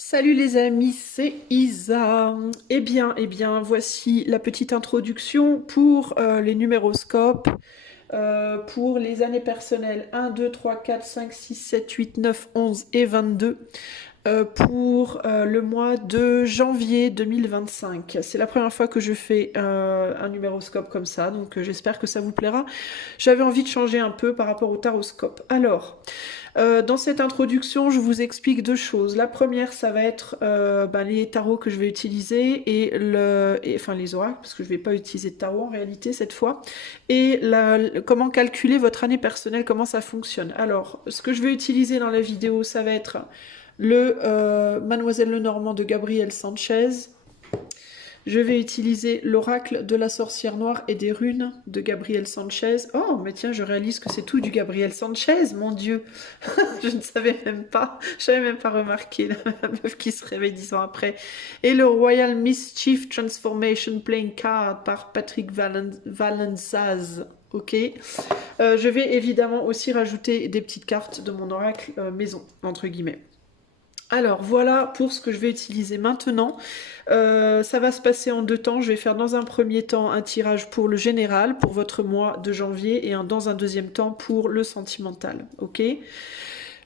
Salut les amis, c'est Isa. Eh bien, voici la petite introduction pour les numéroscopes, pour les années personnelles 1, 2, 3, 4, 5, 6, 7, 8, 9, 11 et 22 pour le mois de janvier 2025. C'est la première fois que je fais un numéroscope comme ça, donc j'espère que ça vous plaira. J'avais envie de changer un peu par rapport au taroscope. Alors, dans cette introduction, je vous explique deux choses. La première, ça va être les tarots que je vais utiliser enfin les oracles, parce que je ne vais pas utiliser de tarot en réalité cette fois, et comment calculer votre année personnelle, comment ça fonctionne. Alors, ce que je vais utiliser dans la vidéo, ça va être le Mademoiselle Lenormand de Gabriel Sanchez. Je vais utiliser l'oracle de la sorcière noire et des runes de Gabriel Sanchez. Oh, mais tiens, je réalise que c'est tout du Gabriel Sanchez, mon Dieu. Je ne savais même pas, j'avais même pas remarqué la meuf qui se réveille 10 ans après. Et le Royal Mischief Transformation Playing Card par Patrick Valenzaz. Ok. Je vais évidemment aussi rajouter des petites cartes de mon oracle maison, entre guillemets. Alors voilà pour ce que je vais utiliser maintenant. Ça va se passer en deux temps. Je vais faire dans un premier temps un tirage pour le général, pour votre mois de janvier, et dans un deuxième temps pour le sentimental. Ok.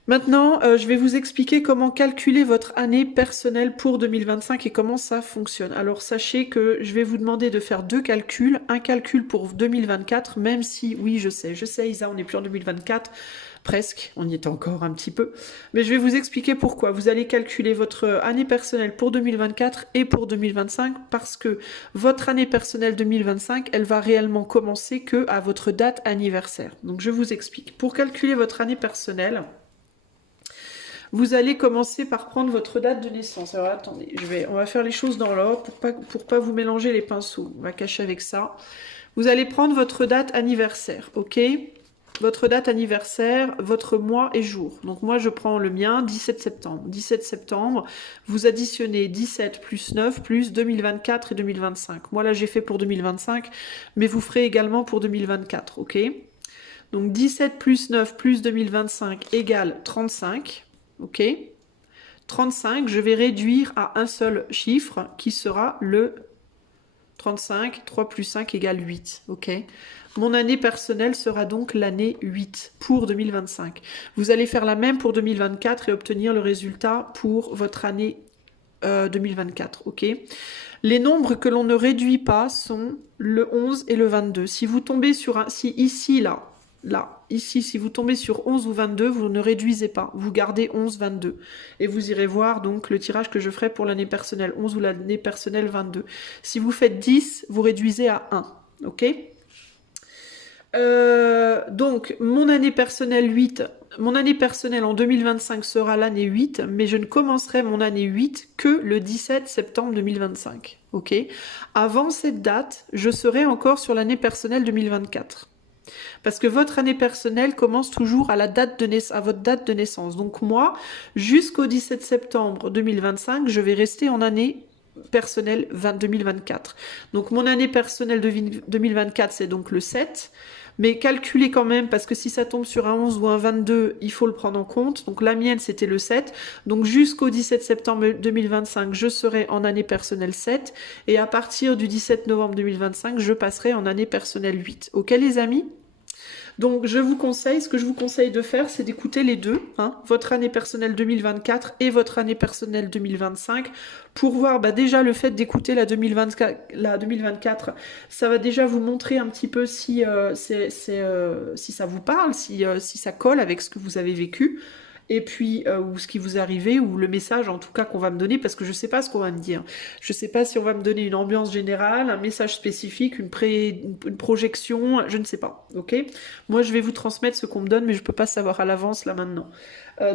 Maintenant, je vais vous expliquer comment calculer votre année personnelle pour 2025 et comment ça fonctionne. Alors sachez que je vais vous demander de faire deux calculs. Un calcul pour 2024, même si, oui, je sais, Isa, on n'est plus en 2024. Presque, on y est encore un petit peu. Mais je vais vous expliquer pourquoi. Vous allez calculer votre année personnelle pour 2024 et pour 2025 parce que votre année personnelle 2025, elle va réellement commencer que à votre date anniversaire. Donc je vous explique. Pour calculer votre année personnelle, vous allez commencer par prendre votre date de naissance. Alors attendez, on va faire les choses dans l'ordre pour pas vous mélanger les pinceaux. On va cacher avec ça. Vous allez prendre votre date anniversaire, ok ? Votre date anniversaire, votre mois et jour. Donc moi je prends le mien, 17 septembre. 17 septembre, vous additionnez 17 plus 9 plus 2024 et 2025. Moi là j'ai fait pour 2025, mais vous ferez également pour 2024, ok ? Donc 17 plus 9 plus 2025 égale 35, ok ? 35, je vais réduire à un seul chiffre qui sera le 35, 3 plus 5 égale 8, ok ? Mon année personnelle sera donc l'année 8 pour 2025. Vous allez faire la même pour 2024 et obtenir le résultat pour votre année 2024, ok ? Les nombres que l'on ne réduit pas sont le 11 et le 22. Si vous tombez sur un... Si ici, ici, si vous tombez sur 11 ou 22, vous ne réduisez pas. Vous gardez 11, 22. Et vous irez voir donc le tirage que je ferai pour l'année personnelle 11 ou l'année personnelle 22. Si vous faites 10, vous réduisez à 1, ok ? Donc, mon année personnelle en 2025 sera l'année 8, mais je ne commencerai mon année 8 que le 17 septembre 2025. Ok ? Avant cette date, je serai encore sur l'année personnelle 2024. Parce que votre année personnelle commence toujours à votre date de naissance. Donc moi, jusqu'au 17 septembre 2025, je vais rester en année personnelle 2024. Donc mon année personnelle 2024, c'est donc le 7. Mais calculez quand même, parce que si ça tombe sur un 11 ou un 22, il faut le prendre en compte. Donc la mienne, c'était le 7. Donc jusqu'au 17 septembre 2025, je serai en année personnelle 7. Et à partir du 17 novembre 2025, je passerai en année personnelle 8. Ok les amis ? Donc ce que je vous conseille de faire, c'est d'écouter les deux, hein, votre année personnelle 2024 et votre année personnelle 2025, pour voir déjà le fait d'écouter la 2024, ça va déjà vous montrer un petit peu si ça vous parle, si ça colle avec ce que vous avez vécu. Et puis, ou ce qui vous est arrivé, ou le message en tout cas qu'on va me donner, parce que je ne sais pas ce qu'on va me dire. Je ne sais pas si on va me donner une ambiance générale, un message spécifique, une projection, je ne sais pas, ok ? Moi, je vais vous transmettre ce qu'on me donne, mais je ne peux pas savoir à l'avance, là, maintenant.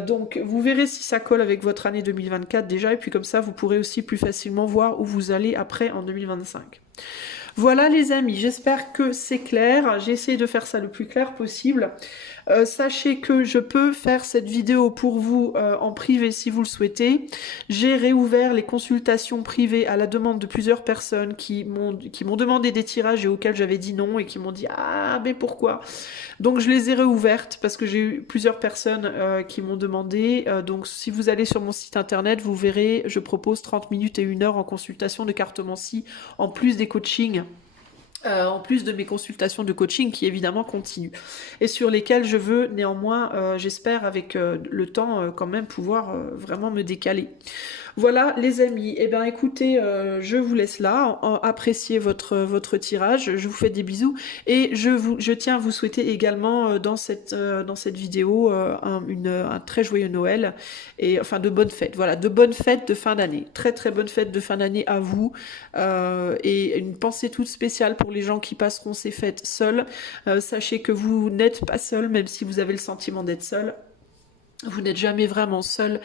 Donc, vous verrez si ça colle avec votre année 2024 déjà, et puis comme ça, vous pourrez aussi plus facilement voir où vous allez après en 2025. Voilà les amis, j'espère que c'est clair. J'ai essayé de faire ça le plus clair possible. Sachez que je peux faire cette vidéo pour vous en privé si vous le souhaitez. J'ai réouvert les consultations privées à la demande de plusieurs personnes qui m'ont demandé des tirages et auxquels j'avais dit non et qui m'ont dit ah mais pourquoi? Donc je les ai réouvertes parce que j'ai eu plusieurs personnes qui m'ont demandé. Donc si vous allez sur mon site internet, vous verrez, je propose 30 minutes et 1 heure en consultation de cartomancie en plus des coachings. En plus de mes consultations de coaching qui évidemment continuent et sur lesquelles je veux néanmoins, j'espère avec le temps quand même pouvoir vraiment me décaler. Voilà les amis, eh bien écoutez, je vous laisse là, appréciez votre tirage, je vous fais des bisous et je tiens à vous souhaiter également dans cette vidéo un très joyeux Noël et enfin de bonnes fêtes, voilà, de bonnes fêtes de fin d'année, très très bonnes fêtes de fin d'année à vous et une pensée toute spéciale pour les gens qui passeront ces fêtes seuls. Sachez que vous n'êtes pas seuls, même si vous avez le sentiment d'être seul. Vous n'êtes jamais vraiment seul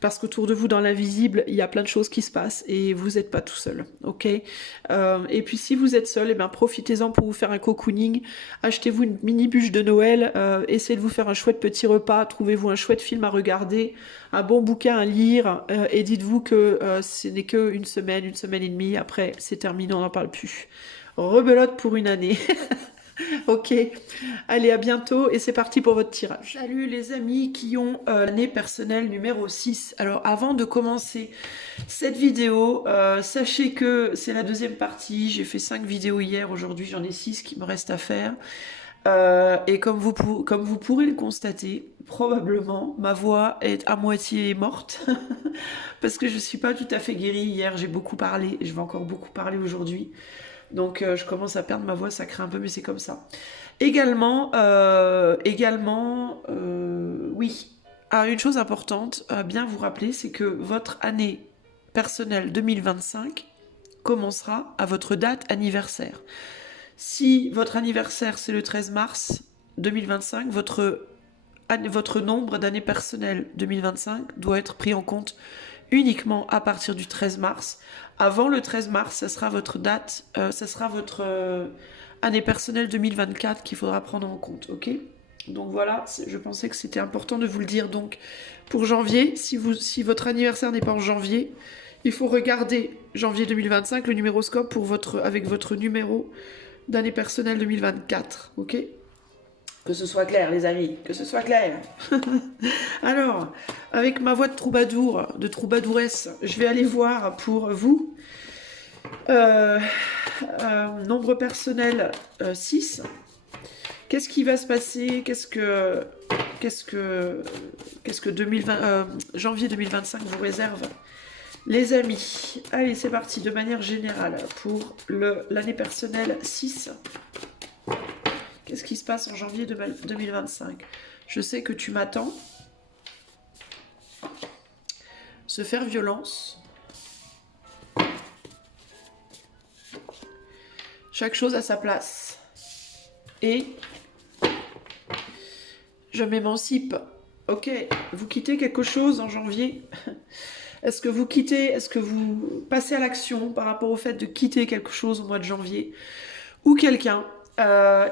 parce qu'autour de vous dans l'invisible il y a plein de choses qui se passent et vous n'êtes pas tout seul, ok. Et puis si vous êtes seul, eh bien profitez-en pour vous faire un cocooning, achetez-vous une mini bûche de Noël, essayez de vous faire un chouette petit repas, trouvez-vous un chouette film à regarder, un bon bouquin à lire et dites-vous que ce n'est que une semaine et demie, après c'est terminé, on n'en parle plus. Rebelote pour une année. Ok, allez à bientôt et c'est parti pour votre tirage. Salut les amis qui ont l'année personnelle numéro 6. Alors avant de commencer cette vidéo, sachez que c'est la deuxième partie. J'ai fait 5 vidéos hier, aujourd'hui j'en ai 6 qui me restent à faire. Et comme vous pourrez le constater, probablement ma voix est à moitié morte parce que je suis pas tout à fait guérie. Hier j'ai beaucoup parlé, je vais encore beaucoup parler aujourd'hui. Donc je commence à perdre ma voix, ça craint un peu, mais c'est comme ça. Également, oui, une chose importante à bien vous rappeler, c'est que votre année personnelle 2025 commencera à votre date anniversaire. Si votre anniversaire c'est le 13 mars 2025, votre nombre d'années personnelles 2025 doit être pris en compte uniquement à partir du 13 mars. Avant le 13 mars, ça sera votre date, ça sera votre année personnelle 2024 qu'il faudra prendre en compte, ok? Donc voilà, je pensais que c'était important de vous le dire. Donc pour janvier, si votre anniversaire n'est pas en janvier, il faut regarder janvier 2025, le numéroscope avec votre numéro d'année personnelle 2024, ok? Que ce soit clair, les amis, que ce soit clair. Alors, avec ma voix de troubadour, de troubadouresse, je vais aller voir pour vous. Nombre personnel 6. Qu'est-ce qui va se passer? Qu'est-ce que janvier 2025 vous réserve? Les amis, allez, c'est parti, de manière générale, pour l'année personnelle 6. Qu'est-ce qui se passe en janvier 2025? Je sais que tu m'attends. Se faire violence. Chaque chose à sa place. Et je m'émancipe. Ok, vous quittez quelque chose en janvier? Est-ce que vous passez à l'action par rapport au fait de quitter quelque chose au mois de janvier? Ou quelqu'un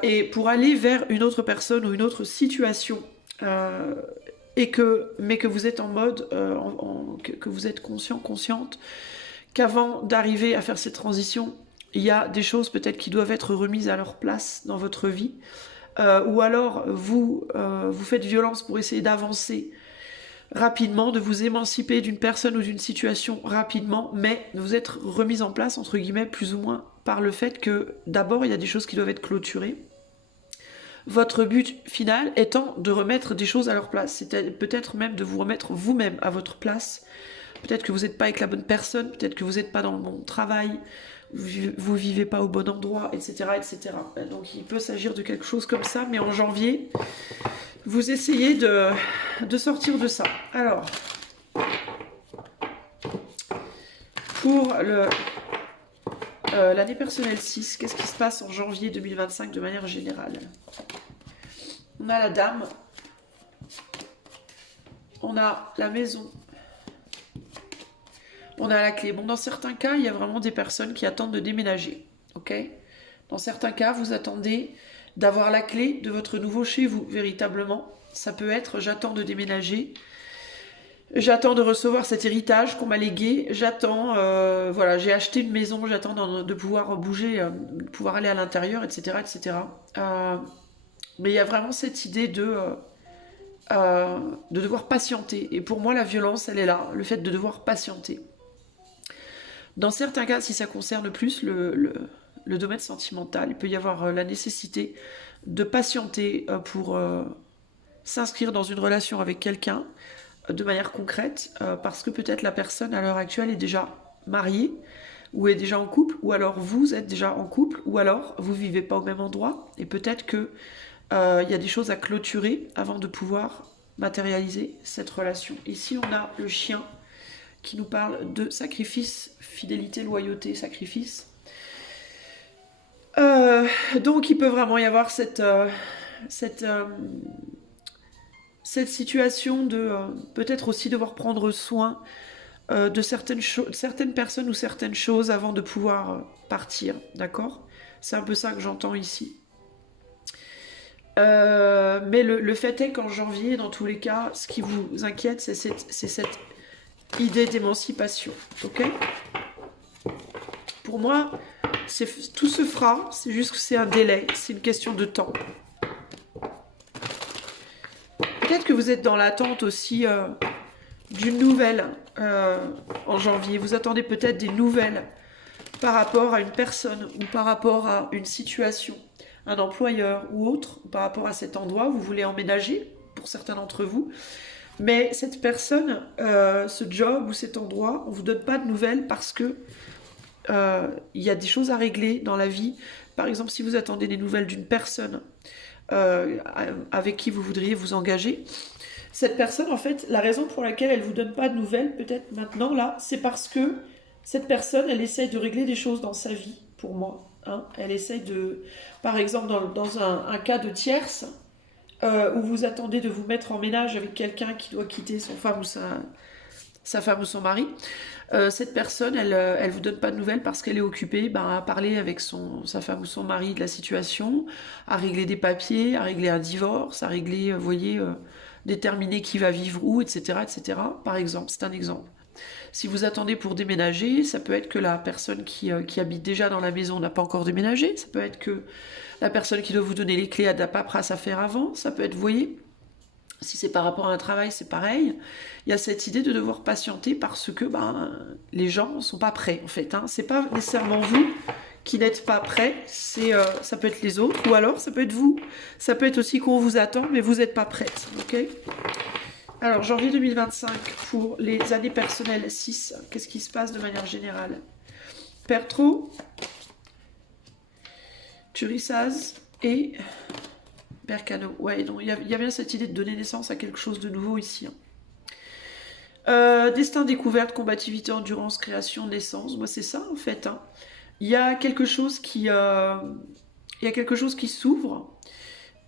et pour aller vers une autre personne ou une autre situation mais que vous êtes en mode que vous êtes consciente qu'avant d'arriver à faire cette transition, il y a des choses peut-être qui doivent être remises à leur place dans votre vie, ou alors vous faites violence pour essayer d'avancer rapidement, de vous émanciper d'une personne ou d'une situation rapidement, mais vous êtes remise en place, entre guillemets, plus ou moins, par le fait que d'abord, il y a des choses qui doivent être clôturées. Votre but final étant de remettre des choses à leur place, c'est peut-être même de vous remettre vous-même à votre place. Peut-être que vous n'êtes pas avec la bonne personne, peut-être que vous n'êtes pas dans le bon travail, vous vivez pas au bon endroit, etc., etc. Donc il peut s'agir de quelque chose comme ça, mais en janvier, vous essayez de sortir de ça. Alors, pour l'année personnelle 6, qu'est-ce qui se passe en janvier 2025 de manière générale? On a la dame, on a la maison, on a la clé. Bon, dans certains cas, il y a vraiment des personnes qui attendent de déménager, ok? Dans certains cas, vous attendez d'avoir la clé de votre nouveau chez vous, véritablement. Ça peut être, j'attends de déménager, j'attends de recevoir cet héritage qu'on m'a légué, j'attends, voilà, j'ai acheté une maison, j'attends de pouvoir bouger, de pouvoir aller à l'intérieur, etc., etc. Mais il y a vraiment cette idée de devoir patienter. Et pour moi, la violence, elle est là, le fait de devoir patienter. Dans certains cas, si ça concerne plus le domaine sentimental, il peut y avoir la nécessité de patienter pour s'inscrire dans une relation avec quelqu'un de manière concrète, parce que peut-être la personne à l'heure actuelle est déjà mariée, ou est déjà en couple, ou alors vous êtes déjà en couple, ou alors vous vivez pas au même endroit, et peut-être que il y a des choses à clôturer avant de pouvoir matérialiser cette relation. Ici, on a le chien qui nous parle de sacrifice, fidélité, loyauté, sacrifice. Donc, il peut vraiment y avoir cette situation de peut-être aussi devoir prendre soin de certaines personnes ou certaines choses avant de pouvoir partir, d'accord? C'est un peu ça que j'entends ici. Mais le fait est qu'en janvier, dans tous les cas, ce qui vous inquiète, c'est cette idée d'émancipation, ok? Pour moi, tout se fera, c'est juste que c'est un délai, c'est une question de temps. Peut-être que vous êtes dans l'attente aussi d'une nouvelle en janvier. Vous attendez peut-être des nouvelles par rapport à une personne ou par rapport à une situation, un employeur ou autre, par rapport à cet endroit. Vous voulez emménager, pour certains d'entre vous. Mais cette personne, ce job ou cet endroit, on ne vous donne pas de nouvelles parce que il y a des choses à régler dans la vie. Par exemple, si vous attendez des nouvelles d'une personne avec qui vous voudriez vous engager, cette personne, en fait, la raison pour laquelle elle ne vous donne pas de nouvelles, peut-être maintenant, là, c'est parce que cette personne, elle essaye de régler des choses dans sa vie, pour moi. Hein. Elle essaye de... Par exemple, dans un cas de tierce, où vous attendez de vous mettre en ménage avec quelqu'un qui doit quitter son femme ou sa femme ou son mari, cette personne, elle vous donne pas de nouvelles parce qu'elle est occupée à parler avec sa femme ou son mari de la situation, à régler des papiers, à régler un divorce, à régler, vous voyez, déterminer qui va vivre où, etc., etc. Par exemple, c'est un exemple. Si vous attendez pour déménager, ça peut être que la personne qui habite déjà dans la maison n'a pas encore déménagé, ça peut être que la personne qui doit vous donner les clés a de la paperasse à faire avant, ça peut être, vous voyez, si c'est par rapport à un travail, c'est pareil. Il y a cette idée de devoir patienter parce que les gens ne sont pas prêts, en fait. Hein. C'est pas nécessairement vous qui n'êtes pas prêts, ça peut être les autres, ou alors ça peut être vous. Ça peut être aussi qu'on vous attend, mais vous n'êtes pas prête, ok? Alors, janvier 2025, pour les années personnelles 6, qu'est-ce qui se passe de manière générale? Pertro, Turissaz et Bercano. Ouais, non, il y a bien cette idée de donner naissance à quelque chose de nouveau ici. Hein. Destin, découverte, combativité, endurance, création, naissance. Moi, c'est ça, en fait. Hein. Il y a quelque chose qui s'ouvre.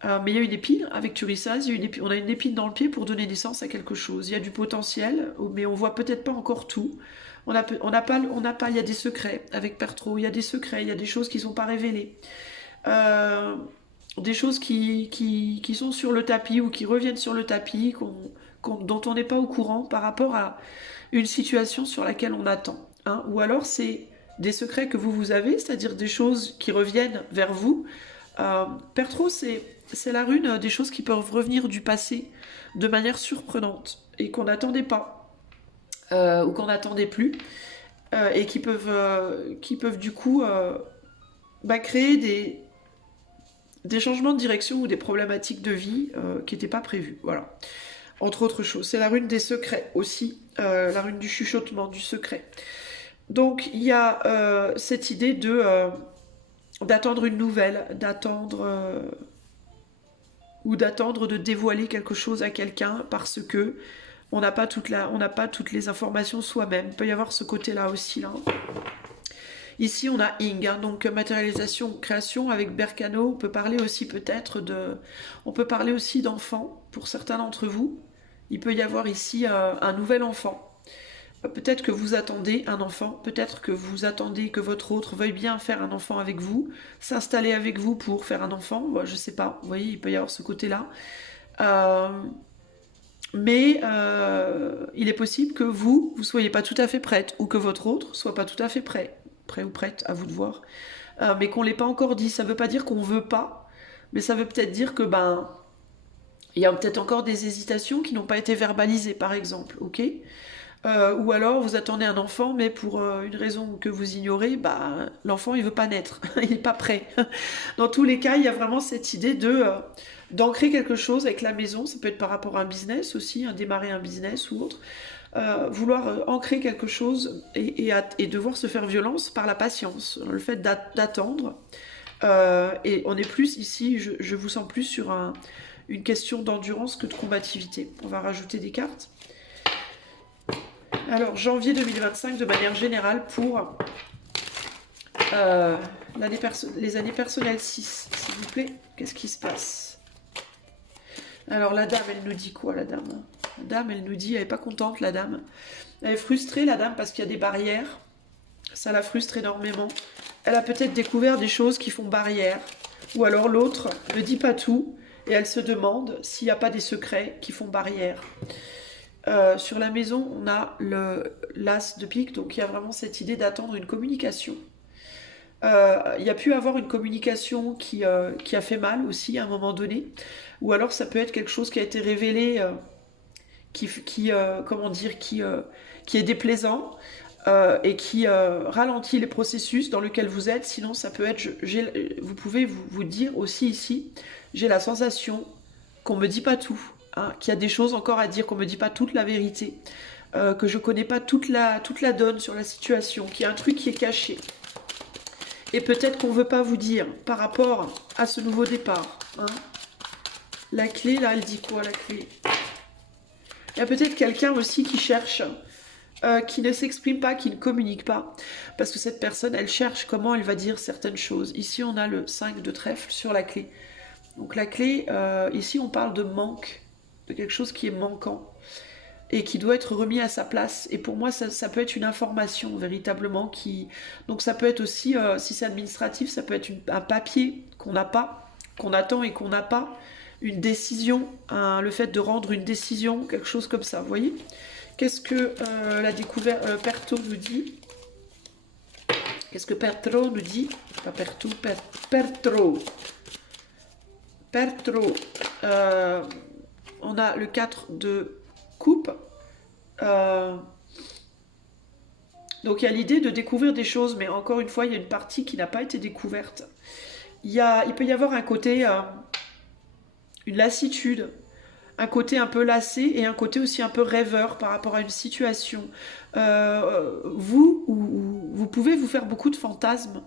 Mais il y a une épine avec Turissaz, on a une épine dans le pied pour donner naissance à quelque chose. Il y a du potentiel, mais on voit peut-être pas encore tout. Il y a des secrets avec Pertro, il y a des secrets, il y a des choses qui sont pas révélées. Des choses qui sont sur le tapis ou qui reviennent sur le tapis, dont on n'est pas au courant par rapport à une situation sur laquelle on attend. Hein. Ou alors c'est des secrets que vous avez, c'est-à-dire des choses qui reviennent vers vous. Pertro, c'est la rune des choses qui peuvent revenir du passé de manière surprenante et qu'on n'attendait pas ou qu'on n'attendait plus et qui peuvent du coup créer des changements de direction ou des problématiques de vie qui n'étaient pas prévues. Voilà. Entre autres choses. C'est la rune des secrets aussi, la rune du chuchotement, du secret. Donc il y a cette idée d'attendre une nouvelle, ou d'attendre de dévoiler quelque chose à quelqu'un parce que on n'a pas toutes les informations soi-même. Il peut y avoir ce côté-là aussi. Là. Ici, on a Ing, hein, donc matérialisation, création avec Bercano. On peut parler aussi peut-être d'enfants pour certains d'entre vous. Il peut y avoir ici un nouvel enfant. Peut-être que vous attendez un enfant, peut-être que vous attendez que votre autre veuille bien faire un enfant avec vous, s'installer avec vous pour faire un enfant, je sais pas, vous voyez, il peut y avoir ce côté-là. Euh, mais il est possible que vous soyez pas tout à fait prête, ou que votre autre soit pas tout à fait prêt ou prête, à vous de voir. Mais qu'on l'ait pas encore dit, ça veut pas dire qu'on veut pas, mais ça veut peut-être dire que il y a peut-être encore des hésitations qui n'ont pas été verbalisées, par exemple, ok? Ou alors vous attendez un enfant, mais pour une raison que vous ignorez, l'enfant il veut pas naître, il n'est pas prêt. Dans tous les cas, il y a vraiment cette idée d'ancrer quelque chose avec la maison. Ça peut être par rapport à un business aussi, démarrer un business ou autre. Vouloir ancrer quelque chose et devoir se faire violence par la patience, le fait d'attendre. Et on est plus ici, je vous sens plus sur une question d'endurance que de combativité. On va rajouter des cartes. Alors, janvier 2025, de manière générale, pour les années personnelles 6, s'il vous plaît. Qu'est-ce qui se passe? Alors, la dame, elle nous dit quoi, la dame? La dame, elle nous dit, elle n'est pas contente, la dame. Elle est frustrée, la dame, parce qu'il y a des barrières. Ça la frustre énormément. Elle a peut-être découvert des choses qui font barrière. Ou alors l'autre ne dit pas tout, et elle se demande s'il n'y a pas des secrets qui font barrière. Sur la maison, on a l'as de pique, donc il y a vraiment cette idée d'attendre une communication. Il y a pu avoir une communication qui a fait mal aussi à un moment donné, ou alors ça peut être quelque chose qui a été révélé, comment dire, qui est déplaisant et qui ralentit les processus dans lesquels vous êtes. Sinon, ça peut être, vous pouvez vous dire aussi ici, j'ai la sensation qu'on me dit pas tout. Qu'il y a des choses encore à dire, qu'on me dit pas toute la vérité, que je connais pas toute la donne sur la situation, qu'il y a un truc qui est caché. Et peut-être qu'on veut pas vous dire par rapport à ce nouveau départ. La clé, là, elle dit quoi, la clé? Il y a peut-être quelqu'un aussi qui cherche, qui ne s'exprime pas, qui ne communique pas. Parce que cette personne, elle cherche comment elle va dire certaines choses. Ici, on a le 5 de trèfle sur la clé. Donc la clé, ici, on parle de manque, de quelque chose qui est manquant et qui doit être remis à sa place. Et pour moi, ça peut être une information véritablement qui... Donc ça peut être aussi, si c'est administratif, ça peut être un papier qu'on n'a pas, qu'on attend et qu'on n'a pas, une décision, le fait de rendre une décision, quelque chose comme ça, vous voyez? Qu'est-ce que la découverte, Perto nous dit? Qu'est-ce que Pertro nous dit? Pas Perto, Pertro. Pertro. On a le 4 de coupe. Donc il y a l'idée de découvrir des choses, mais encore une fois, il y a une partie qui n'a pas été découverte. Il peut y avoir un côté, une lassitude, un côté un peu lassé et un côté aussi un peu rêveur par rapport à une situation. Vous pouvez vous faire beaucoup de fantasmes,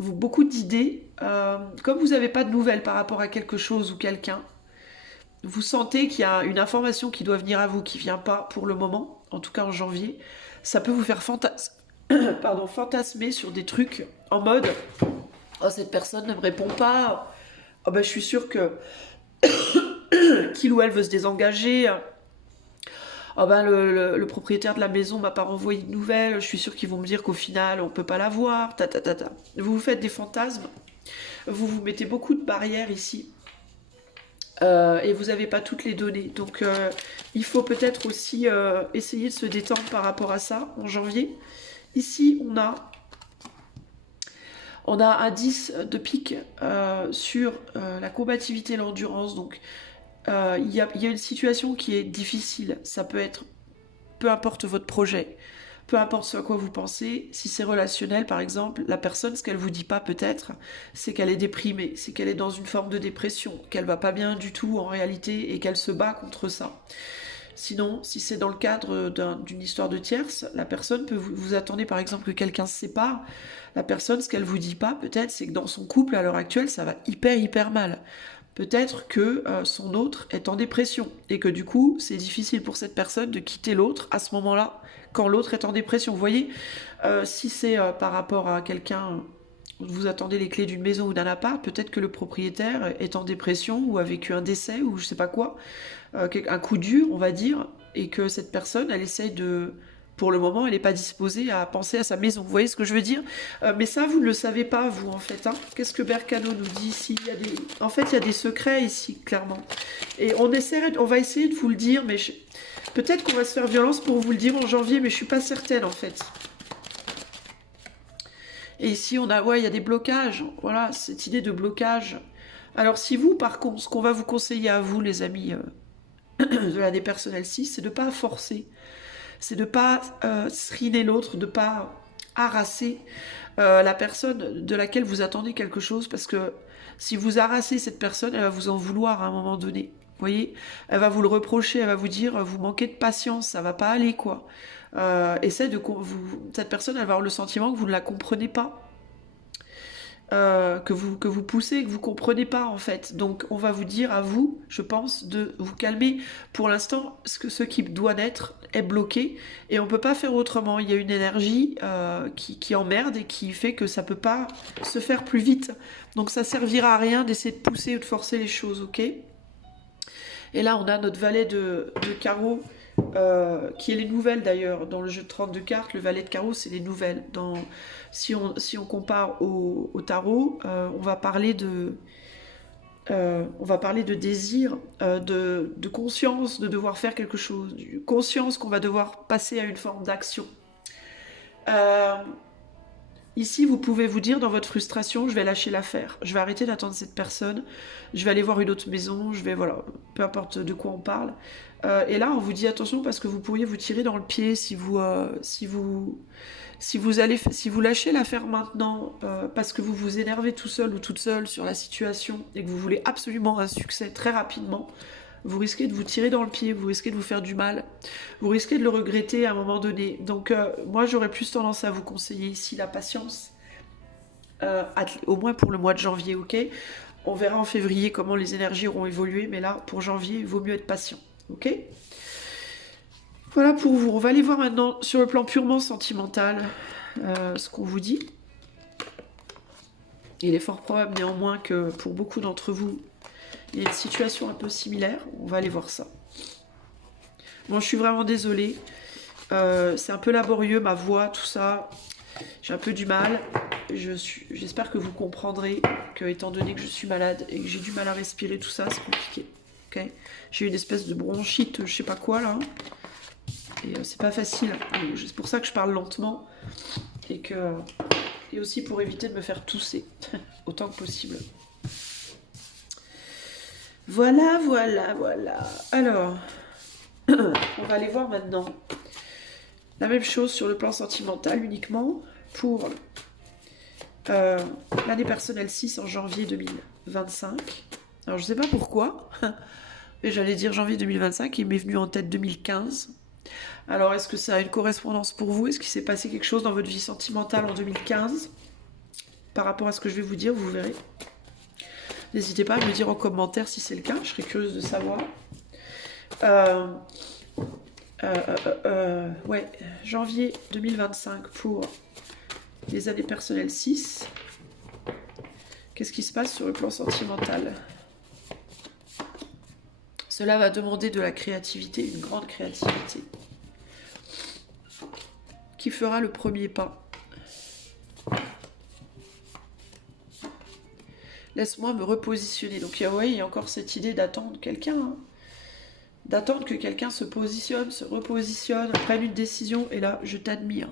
beaucoup d'idées. Comme vous n'avez pas de nouvelles par rapport à quelque chose ou quelqu'un, vous sentez qu'il y a une information qui doit venir à vous, qui ne vient pas pour le moment, en tout cas en janvier, ça peut vous faire fantasmer sur des trucs en mode « Oh, cette personne ne me répond pas. Oh, je suis sûre que qu'il ou elle veut se désengager. Oh, le propriétaire de la maison m'a pas renvoyé de nouvelles. Je suis sûre qu'ils vont me dire qu'au final, on ne peut pas la voir. Vous vous faites des fantasmes. Vous vous mettez beaucoup de barrières ici. Et vous n'avez pas toutes les données. Donc il faut peut-être aussi essayer de se détendre par rapport à ça en janvier. Ici, on a un 10 de pique sur la combativité et l'endurance. Donc il y a une situation qui est difficile. Ça peut être, peu importe votre projet, peu importe ce à quoi vous pensez, si c'est relationnel par exemple, la personne, ce qu'elle vous dit pas peut-être, c'est qu'elle est déprimée, c'est qu'elle est dans une forme de dépression, qu'elle va pas bien du tout en réalité et qu'elle se bat contre ça. Sinon, si c'est dans le cadre d'une histoire de tierce, la personne peut vous attendez par exemple que quelqu'un se sépare, la personne, ce qu'elle vous dit pas peut-être, c'est que dans son couple à l'heure actuelle, ça va hyper mal. Peut-être que son autre est en dépression et que du coup, c'est difficile pour cette personne de quitter l'autre à ce moment-là, quand l'autre est en dépression. Vous voyez, si c'est par rapport à quelqu'un, vous attendez les clés d'une maison ou d'un appart, peut-être que le propriétaire est en dépression ou a vécu un décès ou je sais pas quoi, un coup dur, on va dire, et que cette personne, elle essaye pour le moment, elle n'est pas disposée à penser à sa maison. Vous voyez ce que je veux dire? Mais ça, vous ne le savez pas, vous, en fait. Hein. Qu'est-ce que Bercano nous dit ici? En fait, il y a des secrets ici, clairement. Et on va essayer de vous le dire, mais peut-être qu'on va se faire violence pour vous le dire en janvier, mais je ne suis pas certaine, en fait. Et ici, il y a des blocages. Voilà, cette idée de blocage. Alors, si vous, par contre, ce qu'on va vous conseiller à vous, les amis de l'année personnelle 6, c'est de ne pas forcer. C'est de ne pas sriner l'autre, de ne pas harasser la personne de laquelle vous attendez quelque chose, parce que si vous harassez cette personne, elle va vous en vouloir à un moment donné. Vous voyez, elle va vous le reprocher, elle va vous dire, vous manquez de patience, ça va pas aller, quoi. Cette personne, elle va avoir le sentiment que vous ne la comprenez pas. Que vous poussez, que vous comprenez pas en fait. Donc on va vous dire à vous, je pense, de vous calmer. Pour l'instant, ce qui doit naître est bloqué et on peut pas faire autrement. Il y a une énergie qui emmerde et qui fait que ça peut pas se faire plus vite. Donc ça servira à rien d'essayer de pousser ou de forcer les choses, ok? Et là on a notre valet de carreau. Qui est les nouvelles d'ailleurs dans le jeu de 32 cartes, le valet de carreau c'est les nouvelles. Si on compare au tarot, on va parler de désir, de conscience, de devoir faire quelque chose, de conscience qu'on va devoir passer à une forme d'action. Ici, vous pouvez vous dire dans votre frustration, je vais lâcher l'affaire, je vais arrêter d'attendre cette personne, je vais aller voir une autre maison, voilà, peu importe de quoi on parle. Et là, on vous dit attention parce que vous pourriez vous tirer dans le pied si vous lâchez l'affaire maintenant parce que vous vous énervez tout seul ou toute seule sur la situation et que vous voulez absolument un succès très rapidement. Vous risquez de vous tirer dans le pied, vous risquez de vous faire du mal, vous risquez de le regretter à un moment donné. Donc moi j'aurais plus tendance à vous conseiller ici la patience, au moins pour le mois de janvier, ok? On verra en février comment les énergies auront évolué, mais là pour janvier il vaut mieux être patient, ok? Voilà pour vous. On va aller voir maintenant sur le plan purement sentimental ce qu'on vous dit. Il est fort probable néanmoins que pour beaucoup d'entre vous, il y a une situation un peu similaire. On va aller voir ça. Bon, je suis vraiment désolée. C'est un peu laborieux, ma voix, tout ça. J'ai un peu du mal. J'espère que vous comprendrez que, étant donné que je suis malade et que j'ai du mal à respirer, tout ça, c'est compliqué. Okay, j'ai une espèce de bronchite, je sais pas quoi, là. Et c'est pas facile. C'est pour ça que je parle lentement. Et aussi pour éviter de me faire tousser autant que possible. Voilà. Alors, on va aller voir maintenant la même chose sur le plan sentimental uniquement pour l'année personnelle 6 en janvier 2025. Alors, je sais pas pourquoi, mais j'allais dire janvier 2025, il m'est venu en tête 2015. Alors, est-ce que ça a une correspondance pour vous? Est-ce qu'il s'est passé quelque chose dans votre vie sentimentale en 2015? Par rapport à ce que je vais vous dire, vous verrez. N'hésitez pas à me dire en commentaire si c'est le cas, je serais curieuse de savoir. Ouais, janvier 2025 pour les années personnelles 6. Qu'est-ce qui se passe sur le plan sentimental? Cela va demander de la créativité, une grande créativité. Qui fera le premier pas? Laisse-moi me repositionner. Donc, il y a encore cette idée d'attendre quelqu'un. Hein. D'attendre que quelqu'un se positionne, se repositionne, prenne une décision. Et là, je t'admire.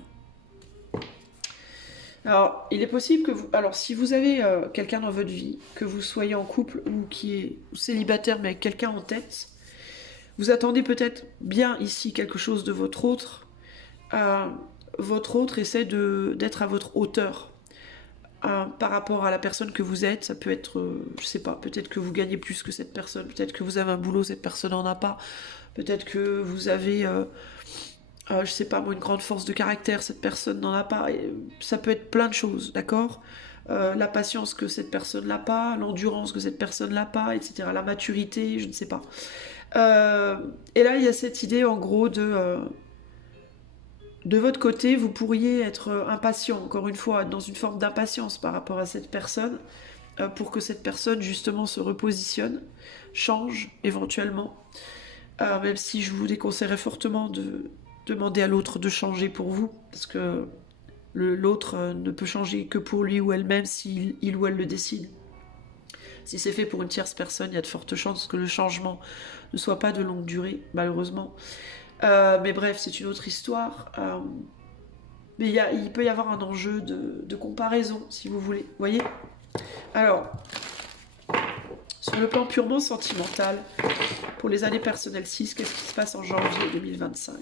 Alors, il est possible que vous... Alors, si vous avez quelqu'un dans votre vie, que vous soyez en couple ou qui est célibataire, mais avec quelqu'un en tête, vous attendez peut-être bien ici quelque chose de votre autre. Votre autre essaie d'être à votre hauteur. Par rapport à la personne que vous êtes, ça peut être, je sais pas, peut-être que vous gagnez plus que cette personne, peut-être que vous avez un boulot, cette personne n'en a pas, peut-être que vous avez, je sais pas moi, une grande force de caractère, cette personne n'en a pas, et ça peut être plein de choses, d'accord? La patience que cette personne n'a pas, l'endurance que cette personne n'a pas, etc., la maturité, je ne sais pas. Et là, il y a cette idée, en gros, de votre côté, vous pourriez être impatient, encore une fois, dans une forme d'impatience par rapport à cette personne, pour que cette personne, justement, se repositionne, change, éventuellement. Même si je vous déconseillerais fortement demandez à l'autre de changer pour vous, parce que l'autre ne peut changer que pour lui ou elle-même s'il il ou elle le décide. Si c'est fait pour une tierce personne, il y a de fortes chances que le changement ne soit pas de longue durée, malheureusement. Mais bref, c'est une autre histoire. Mais il peut y avoir un enjeu de comparaison, si vous voulez. Vous voyez? Alors, sur le plan purement sentimental, pour les années personnelles 6, qu'est-ce qui se passe en janvier 2025?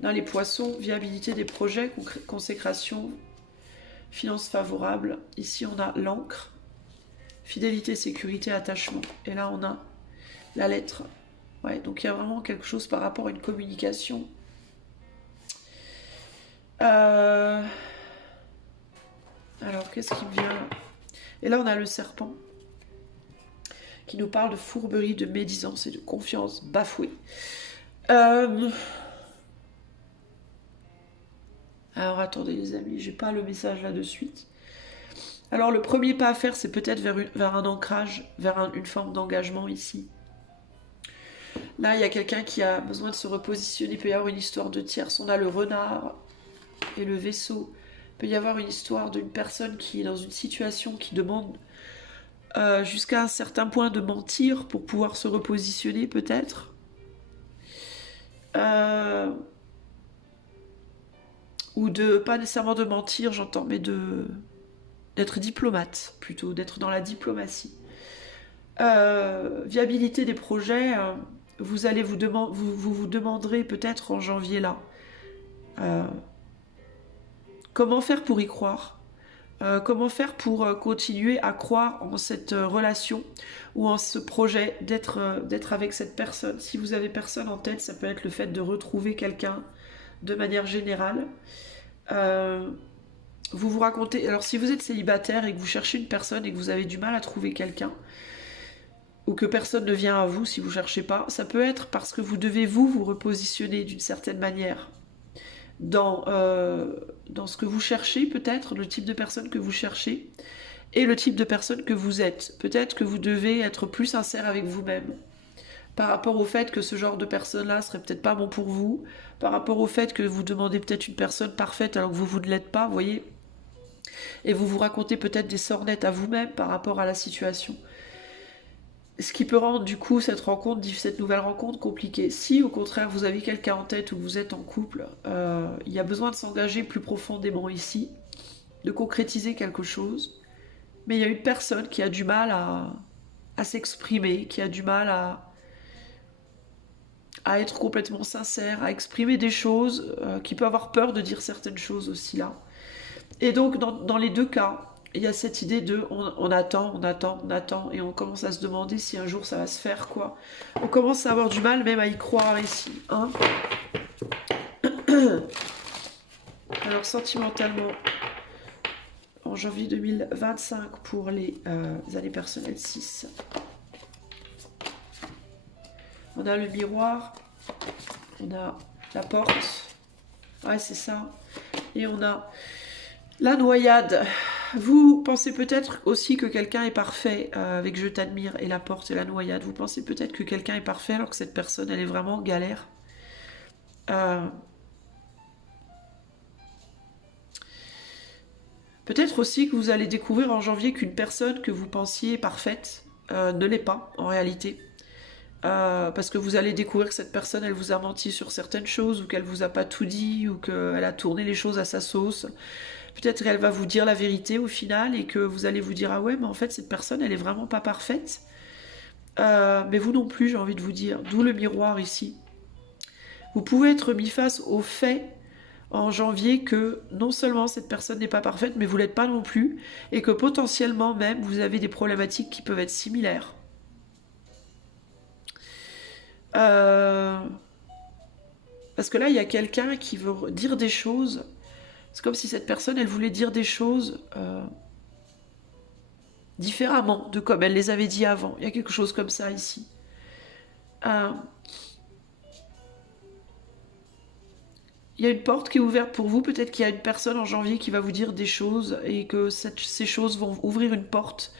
Dans les poissons, viabilité des projets, consécration, finances favorables. Ici, on a l'encre, fidélité, sécurité, attachement. Et là, on a la lettre. Ouais, donc il y a vraiment quelque chose par rapport à une communication. Alors, qu'est-ce qui me vient là? Et là, on a le serpent qui nous parle de fourberie, de médisance et de confiance bafouée. Alors, attendez les amis, j'ai pas le message là de suite. Alors, le premier pas à faire, c'est peut-être vers un ancrage, vers une forme d'engagement ici. Là, il y a quelqu'un qui a besoin de se repositionner. Il peut y avoir une histoire de tierce. On a le renard et le vaisseau. Il peut y avoir une histoire d'une personne qui est dans une situation qui demande jusqu'à un certain point de mentir pour pouvoir se repositionner, peut-être. Ou de, pas nécessairement de mentir, j'entends, mais d'être diplomate, plutôt, d'être dans la diplomatie. Viabilité des projets, vous vous demanderez peut-être en janvier là, comment faire pour y croire, comment faire pour continuer à croire en cette relation ou en ce projet d'être avec cette personne. Si vous avez personne en tête, ça peut être le fait de retrouver quelqu'un de manière générale. Vous vous racontez, alors si vous êtes célibataire et que vous cherchez une personne et que vous avez du mal à trouver quelqu'un, ou que personne ne vient à vous si vous ne cherchez pas, ça peut être parce que vous devez vous repositionner d'une certaine manière dans ce que vous cherchez, peut-être, le type de personne que vous cherchez, et le type de personne que vous êtes. Peut-être que vous devez être plus sincère avec vous-même, par rapport au fait que ce genre de personne-là serait peut-être pas bon pour vous, par rapport au fait que vous demandez peut-être une personne parfaite alors que vous ne l'êtes pas, vous voyez, et vous vous racontez peut-être des sornettes à vous-même par rapport à la situation. Ce qui peut rendre du coup cette nouvelle rencontre compliquée. Si au contraire vous avez quelqu'un en tête ou vous êtes en couple, il y a besoin de s'engager plus profondément ici, de concrétiser quelque chose, mais il y a une personne qui a du mal à s'exprimer, qui a du mal à être complètement sincère, à exprimer des choses, qui peut avoir peur de dire certaines choses aussi là. Et donc dans les deux cas, il y a cette idée de on attend, et on commence à se demander si un jour ça va se faire, quoi. On commence à avoir du mal même à y croire ici, hein. Alors sentimentalement, en janvier 2025 pour les années personnelles 6, on a le miroir, on a la porte, ouais c'est ça, et on a la noyade. Vous pensez peut-être aussi que quelqu'un est parfait avec je t'admire et la porte et la noyade. Vous pensez peut-être que quelqu'un est parfait alors que cette personne, elle est vraiment en galère. Peut-être aussi que vous allez découvrir en janvier qu'une personne que vous pensiez parfaite ne l'est pas en réalité. Parce que vous allez découvrir que cette personne, elle vous a menti sur certaines choses, ou qu'elle vous a pas tout dit, ou qu'elle a tourné les choses à sa sauce. Peut-être qu'elle va vous dire la vérité au final, et que vous allez vous dire, ah ouais, mais en fait, cette personne, elle est vraiment pas parfaite. Mais vous non plus, j'ai envie de vous dire. D'où le miroir ici. Vous pouvez être mis face au fait en janvier que non seulement cette personne n'est pas parfaite, mais vous l'êtes pas non plus, et que potentiellement même, vous avez des problématiques qui peuvent être similaires. Parce que là, il y a quelqu'un qui veut dire des choses. C'est comme si cette personne, elle voulait dire des choses différemment de comme elle les avait dit avant. Il y a quelque chose comme ça ici. Il y a une porte qui est ouverte pour vous. Peut-être qu'il y a une personne en janvier qui va vous dire des choses et que ces choses vont ouvrir une porte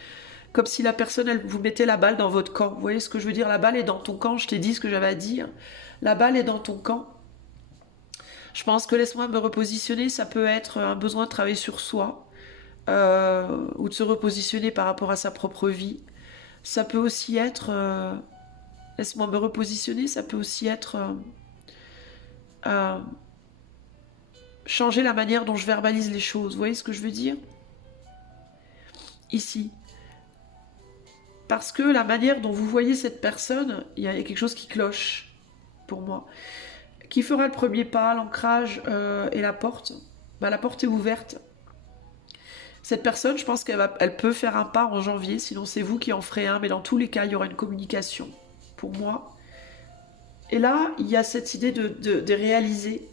comme si la personne, elle vous mettait la balle dans votre camp. Vous voyez ce que je veux dire? La balle est dans ton camp, je t'ai dit ce que j'avais à dire. La balle est dans ton camp. Je pense que laisse-moi me repositionner, ça peut être un besoin de travailler sur soi, ou de se repositionner par rapport à sa propre vie. Ça peut aussi être, laisse-moi me repositionner, ça peut aussi être euh, changer la manière dont je verbalise les choses. Vous voyez ce que je veux dire? Ici. Parce que la manière dont vous voyez cette personne, il y a quelque chose qui cloche pour moi. Qui fera le premier pas, l'ancrage et la porte? Ben, la porte est ouverte. Cette personne, je pense elle peut faire un pas en janvier, sinon c'est vous qui en ferez un, mais dans tous les cas, il y aura une communication pour moi. Et là, il y a cette idée de réaliser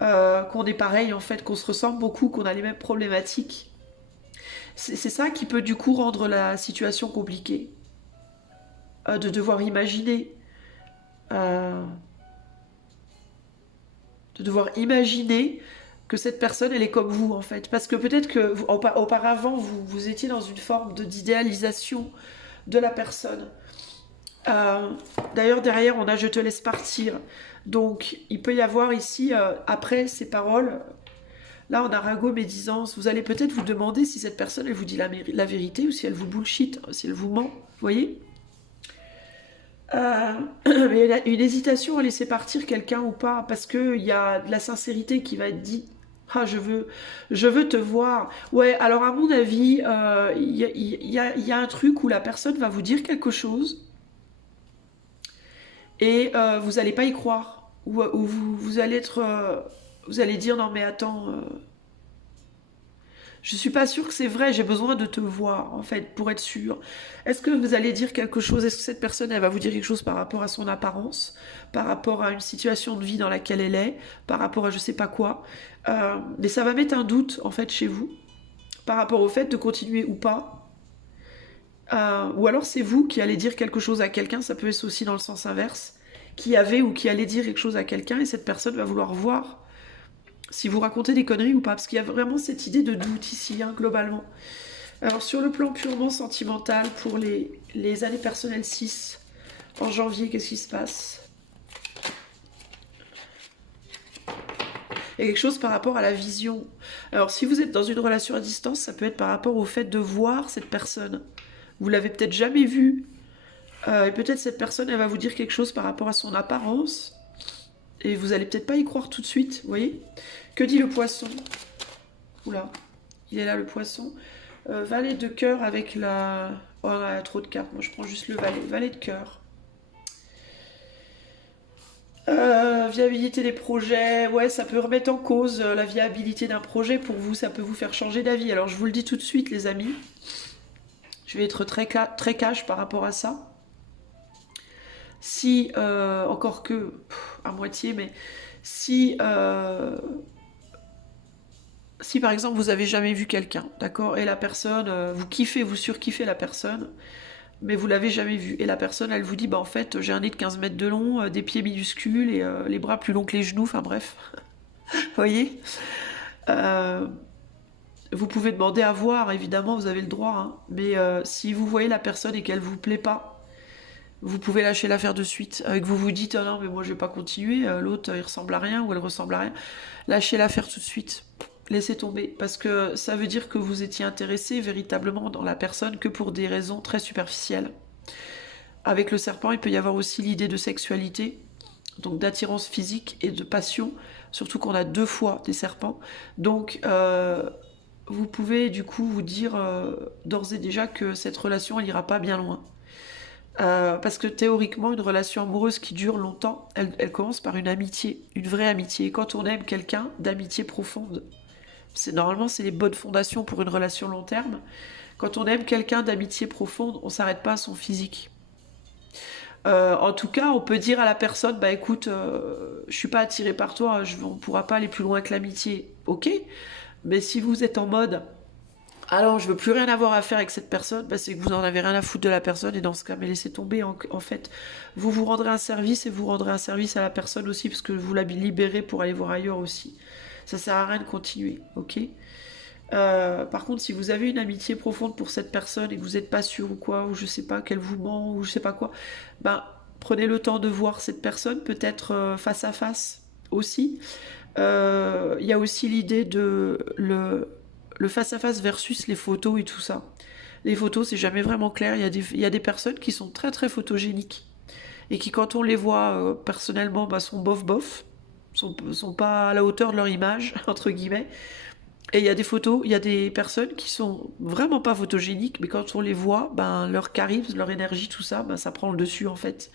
qu'on est pareil, en fait, qu'on se ressemble beaucoup, qu'on a les mêmes problématiques. C'est ça qui peut du coup rendre la situation compliquée. De devoir imaginer. De devoir imaginer que cette personne, elle est comme vous, en fait. Parce que peut-être que auparavant, vous étiez dans une forme d'idéalisation de la personne. D'ailleurs, derrière, on a «Je te laisse partir». Donc, il peut y avoir ici, après ces paroles, là, on a Rago Médisance. Vous allez peut-être vous demander si cette personne, elle vous dit la vérité ou si elle vous bullshit, si elle vous ment. Vous voyez? Mais il y a une hésitation à laisser partir quelqu'un ou pas, parce qu'il y a de la sincérité qui va être dit. Ah, je veux te voir. Ouais, alors à mon avis, il y a un truc où la personne va vous dire quelque chose et vous n'allez pas y croire. Ou vous allez être, vous allez dire non mais attends, je suis pas sûre que c'est vrai, j'ai besoin de te voir, en fait, pour être sûre. Est-ce que vous allez dire quelque chose? Est-ce que cette personne, elle va vous dire quelque chose par rapport à son apparence, par rapport à une situation de vie dans laquelle elle est, par rapport à je sais pas quoi? Mais ça va mettre un doute, en fait, chez vous, par rapport au fait de continuer ou pas. Ou alors c'est vous qui allez dire quelque chose à quelqu'un, ça peut être aussi dans le sens inverse, qui avait ou qui allait dire quelque chose à quelqu'un et cette personne va vouloir voir si vous racontez des conneries ou pas, parce qu'il y a vraiment cette idée de doute ici, hein, globalement. Alors sur le plan purement sentimental, pour les années personnelles 6, en janvier, qu'est-ce qui se passe? Il y a quelque chose par rapport à la vision. Alors si vous êtes dans une relation à distance, ça peut être par rapport au fait de voir cette personne. Vous l'avez peut-être jamais vue, et peut-être cette personne, elle va vous dire quelque chose par rapport à son apparence, et vous allez peut-être pas y croire tout de suite, vous voyez? Que dit le poisson? Oula, il est là le poisson. Valet de cœur avec la... Oh, il y a trop de cartes, moi je prends juste le valet. Valet de cœur. Viabilité des projets, ouais, ça peut remettre en cause la viabilité d'un projet pour vous, ça peut vous faire changer d'avis. Alors je vous le dis tout de suite les amis, je vais être très cash par rapport à ça. Si, encore que, à moitié, mais si par exemple vous avez jamais vu quelqu'un, d'accord, et la personne, vous kiffez, vous surkiffez la personne, mais vous l'avez jamais vue, et la personne elle vous dit bah en fait j'ai un nez de 15 mètres de long, des pieds minuscules et les bras plus longs que les genoux, enfin bref, vous voyez, vous pouvez demander à voir, évidemment vous avez le droit, hein, mais si vous voyez la personne et qu'elle vous plaît pas, vous pouvez lâcher l'affaire de suite. Avec vous vous dites, ah non, mais moi je vais pas continuer, l'autre il ressemble à rien ou elle ressemble à rien. Lâchez l'affaire tout de suite. Laissez tomber. Parce que ça veut dire que vous étiez intéressé véritablement dans la personne que pour des raisons très superficielles. Avec le serpent, il peut y avoir aussi l'idée de sexualité, donc d'attirance physique et de passion, surtout qu'on a 2 fois des serpents. Donc, vous pouvez du coup vous dire d'ores et déjà que cette relation, elle ira pas bien loin. Parce que théoriquement, une relation amoureuse qui dure longtemps, elle commence par une amitié, une vraie amitié. Et quand on aime quelqu'un, d'amitié profonde, normalement, c'est les bonnes fondations pour une relation long terme. Quand on aime quelqu'un d'amitié profonde, on s'arrête pas à son physique. En tout cas, on peut dire à la personne, bah écoute, je suis pas attirée par toi, on pourra pas aller plus loin que l'amitié. Ok, mais si vous êtes en mode alors je veux plus rien avoir à faire avec cette personne, bah, c'est que vous en avez rien à foutre de la personne, et dans ce cas, mais laissez tomber, en fait. Vous vous rendrez un service et vous rendrez un service à la personne aussi, parce que vous la libérez pour aller voir ailleurs aussi. Ça sert à rien de continuer, ok? Par contre, si vous avez une amitié profonde pour cette personne et que vous n'êtes pas sûr ou quoi, ou je sais pas, qu'elle vous ment, ou je sais pas quoi, ben, prenez le temps de voir cette personne, peut-être face à face aussi. Il y a aussi l'idée de le face à face versus les photos et tout ça. Les photos, c'est jamais vraiment clair. Il y a des personnes qui sont très très photogéniques et qui, quand on les voit personnellement, bah, sont bof bof, sont pas à la hauteur de leur image, entre guillemets. Et il y a des photos, il y a des personnes qui sont vraiment pas photogéniques, mais quand on les voit, ben, leur charisme, leur énergie, tout ça, ben, ça prend le dessus en fait,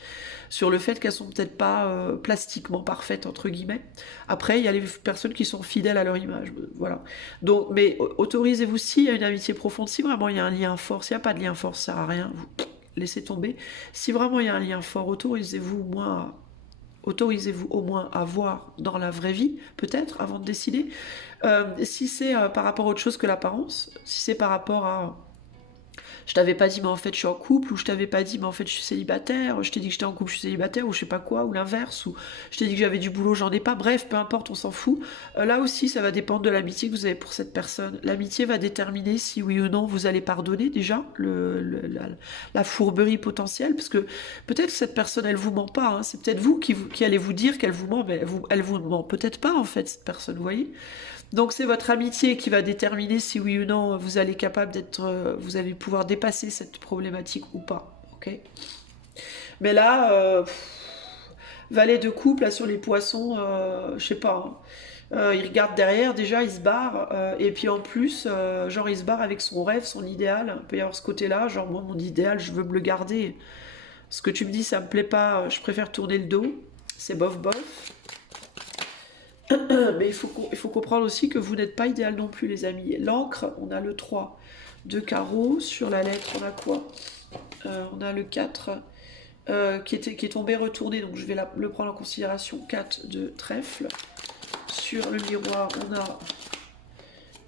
sur le fait qu'elles sont peut-être pas plastiquement parfaites, entre guillemets. Après, il y a les personnes qui sont fidèles à leur image, voilà. Donc, mais autorisez-vous, s'il y a une amitié profonde, si vraiment il y a un lien fort, s'il n'y a pas de lien fort, ça sert à rien, vous laissez tomber. Si vraiment il y a un lien fort, autorisez-vous au moins à voir dans la vraie vie, peut-être, avant de décider. Si c'est par rapport à autre chose que l'apparence, si c'est par rapport à je t'avais pas dit mais en fait je suis en couple, ou je t'avais pas dit mais en fait je suis célibataire, je t'ai dit que j'étais en couple, je suis célibataire, ou je sais pas quoi, ou l'inverse, ou je t'ai dit que j'avais du boulot, j'en ai pas, bref, peu importe, on s'en fout. Là aussi ça va dépendre de l'amitié que vous avez pour cette personne. L'amitié va déterminer si oui ou non vous allez pardonner déjà la fourberie potentielle, parce que peut-être que cette personne elle vous ment pas, hein. C'est peut-être vous qui allez vous dire qu'elle vous ment, mais elle vous ment peut-être pas en fait cette personne, vous voyez. Donc c'est votre amitié qui va déterminer si oui ou non vous allez pouvoir dépasser cette problématique ou pas. Ok. Mais là, valet de couple là, sur les poissons, je sais pas, hein. Il regarde derrière, déjà il se barre, et puis en plus, genre il se barre avec son rêve, son idéal. Il peut y avoir ce côté-là, genre moi mon idéal, je veux me le garder. Ce que tu me dis, ça me plaît pas, je préfère tourner le dos. C'est bof bof. Mais il faut comprendre aussi que vous n'êtes pas idéal non plus, les amis. L'encre, on a le 3 de carreau. Sur la lettre, on a quoi? On a le 4 qui est tombé retourné, donc je vais le prendre en considération. 4 de trèfle. Sur le miroir, on a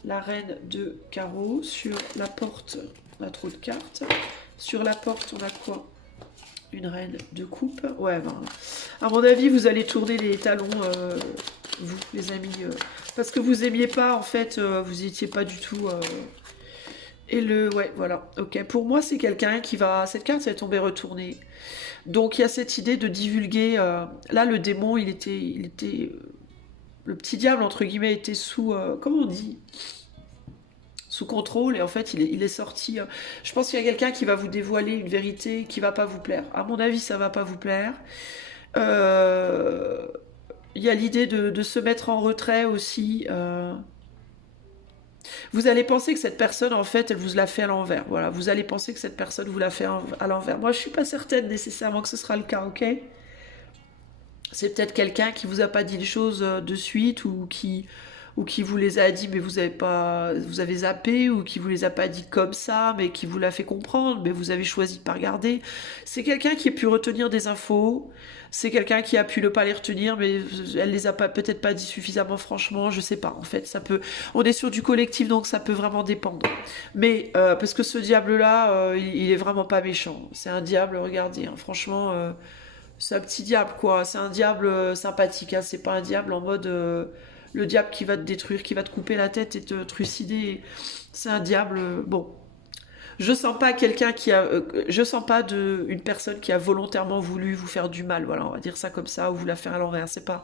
la reine de carreau. Sur la porte, on a trop de cartes. Sur la porte, on a quoi? Une reine de coupe. Ouais, ben, à mon avis, vous allez tourner les talons, vous, les amis, parce que vous aimiez pas, en fait, vous étiez pas du tout. Ouais, voilà. Ok. Pour moi, c'est quelqu'un qui va. Cette carte, elle est tombée retournée. Donc, il y a cette idée de divulguer. Là, le démon, le petit diable entre guillemets était sous. Comment on dit? Sous contrôle, et en fait il est sorti. Je pense qu'il y a quelqu'un qui va vous dévoiler une vérité qui va pas vous plaire. À mon avis, ça va pas vous plaire. Euh, Il y a l'idée de se mettre en retrait aussi. Vous allez penser que cette personne, en fait, elle vous l'a fait à l'envers. Voilà, vous allez penser que cette personne vous l'a fait à l'envers. Moi, je suis pas certaine nécessairement que ce sera le cas, ok? C'est peut-être quelqu'un qui vous a pas dit les choses de suite, ou qui vous les a dit mais vous avez zappé, ou qui vous les a pas dit comme ça mais qui vous l'a fait comprendre mais vous avez choisi de pas regarder. C'est quelqu'un qui a pu retenir des infos, c'est quelqu'un qui a pu ne pas les retenir mais elle les a pas peut-être pas dit suffisamment franchement, je sais pas en fait, ça peut on est sur du collectif donc ça peut vraiment dépendre. Mais parce que ce diable là il est vraiment pas méchant. C'est un diable, regardez, hein, franchement c'est un petit diable quoi, c'est un diable sympathique, hein. C'est pas un diable en mode le diable qui va te détruire, qui va te couper la tête et te trucider. C'est un diable. Bon, je sens pas quelqu'un je sens pas une personne qui a volontairement voulu vous faire du mal. Voilà, on va dire ça comme ça, ou vous la faire à l'envers. C'est pas